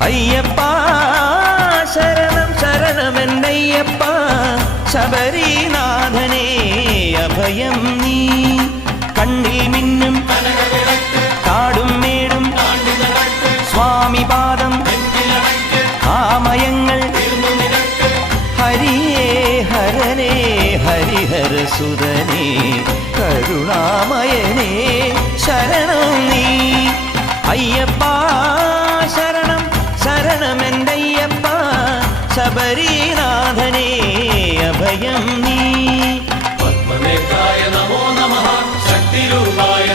അയ്യപ്പ ശരണം ശരണമെന്നയ്യപ്പ ശബരിനാഥനേ അഭയം നീ കണ്ണിൽ മിന്നും കാടും മേടും സ്വാമി പാദം ആമയങ്ങൾ ഹരിയേ ഹരനേ ഹരിഹരസുതനേ കരുണാമയനേ ശരണം നീ അയ്യപ്പ ശരണം ശരണമെന്തയ്യപ്പ ശബരിനാഥനേ അഭയം നീ പത്മനേത്രായ നമോ നമഃ ശക്തിരൂപായ